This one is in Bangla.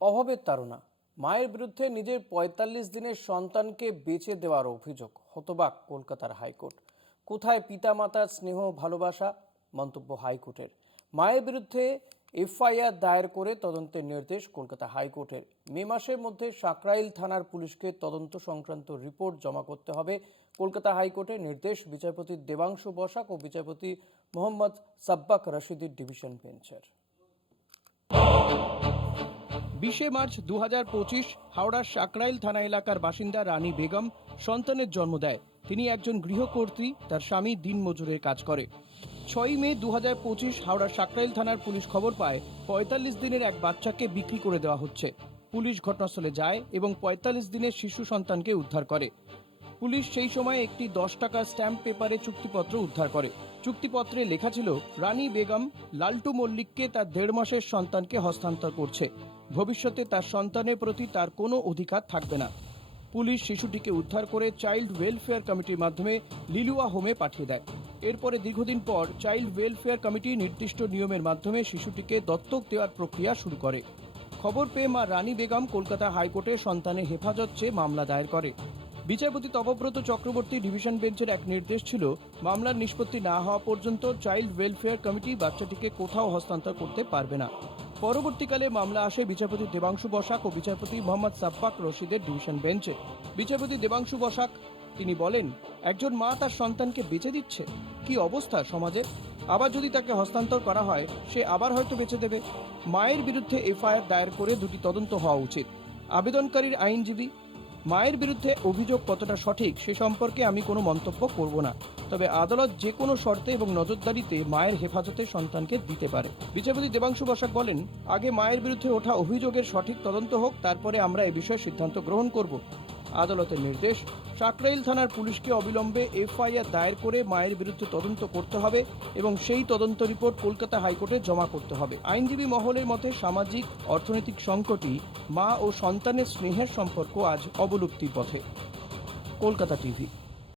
অভাবের তাড়না, মায়ের বিরুদ্ধে নিজের ৪৫ দিনের সন্তানকে বেচে দেওয়ার অভিযোগ, হতবাক কলকাতার হাইকোর্ট। কোথায় পিতামাতার স্নেহ ভালোবাসা? মন্তব্য হাইকোর্টের। মায়ের বিরুদ্ধে এফআইআর দায়ের করে তদন্তের নির্দেশ কলকাতা হাইকোর্টের। মে মাসের মধ্যে সাকরাইল থানার পুলিশকে তদন্ত সংক্রান্ত রিপোর্ট জমা করতে হবে কলকাতা হাইকোর্টের নির্দেশ বিচারপতি দেবাংশু বসাক ও বিচারপতি মোহাম্মদ সাব্বাক রশিদের ডিভিশন বেঞ্চের। 20 মার্চ 2025 হাওড়ার সাকরাইল থানা এলাকার বাসিন্দা রানী বেগম সন্তানের জন্ম দেয়। তিনি একজন গৃহকর্ত্রী, তার স্বামী দিনমজুরের কাজ করে। 6 মে 2025 হাওড়ার সাকরাইল থানার পুলিশ খবর পায় 45 দিনের এক বাচ্চাকে বিক্রি করে দেওয়া হচ্ছে। পুলিশ ঘটনাস্থলে যায় এবং 45 দিনের শিশু সন্তানকে উদ্ধার করে। পুলিশ সেই সময় একটি 10 টাকার স্ট্যাম্প পেপারে চুক্তিপত্র উদ্ধার করে। চুক্তিপত্রে লেখা ছিল রানী বেগম লালটু মল্লিককে তার 1.5 মাসের সন্তানকে হস্তান্তর করছে। ভবিষ্যতে তার সন্তানের প্রতি তার কোনো অধিকার থাকবে না। পুলিশ শিশুটিকে উদ্ধার করে চাইল্ড ওয়েলফেয়ার কমিটির মাধ্যমে লিলুয়া হোমে পাঠিয়ে দেয়। এরপরে দীর্ঘদিন পর চাইল্ড ওয়েলফেয়ার কমিটি নির্দিষ্ট নিয়মের মাধ্যমে শিশুটিকে দত্তক দেওয়ার প্রক্রিয়া শুরু করে। খবর পেয়ে মা রানী বেগম কলকাতা হাইকোর্টে সন্তানের হেফাজত চেয়ে মামলা দায়ের করে। বিচারপতি তপব্রত চক্রবর্তী ডিভিশন বেঞ্চের এক নির্দেশ ছিল, মামলার নিষ্পত্তি না হওয়া পর্যন্ত চাইল্ড ওয়েলফেয়ার কমিটি বাচ্চাটিকে কোথাও হস্তান্তর করতে পারবে না। পরবর্তীকালে মামলা আসে বিচারপতি দেবাংশু বসাক ও বিচারপতি মোহাম্মদ সাব্বাক রশিদের ডিভিশন বেঞ্চে। বিচারপতি দেবাংশু বসাক তিনি বলেন, একজন মা তার সন্তানকে বেচে দিচ্ছে, কি অবস্থা সমাজে। আবার যদি তাকে হস্তান্তর করা হয়, সে আবার হয়তো বেচে দেবে। মায়ের বিরুদ্ধে এফআইআর দায়ের করে দুটি তদন্ত হওয়া উচিত। আবেদনকারীর আইনজীবী, মায়ের বিরুদ্ধে অভিযোগ কতটা সঠিক সে সম্পর্কে আমি কোনো মন্তব্য করব না, তবে আদালত যে কোনো শর্তে এবং নজরদারিতে মায়ের হেফাজতে সন্তানকে দিতে পারে। বিচারপতি দেবাংশু বসাক বলেন, আগে মায়ের বিরুদ্ধে ওঠা অভিযোগের সঠিক তদন্ত হোক, তারপরে আমরা এ বিষয়ে সিদ্ধান্ত গ্রহণ করব। আদালতের নির্দেশ, সাকরাইল থানার পুলিশকে অবিলম্বে এফআইআর দায়ের করে মায়ের বিরুদ্ধে তদন্ত করতে হবে এবং সেই তদন্ত রিপোর্ট কলকাতা হাইকোর্টে জমা করতে হবে। আইনজীবী মহলের মতে সামাজিক অর্থনৈতিক সংকটই মা ও সন্তানের স্নেহের সম্পর্ক আজ অবলুপ্তির পথে। কলকাতা টিভি।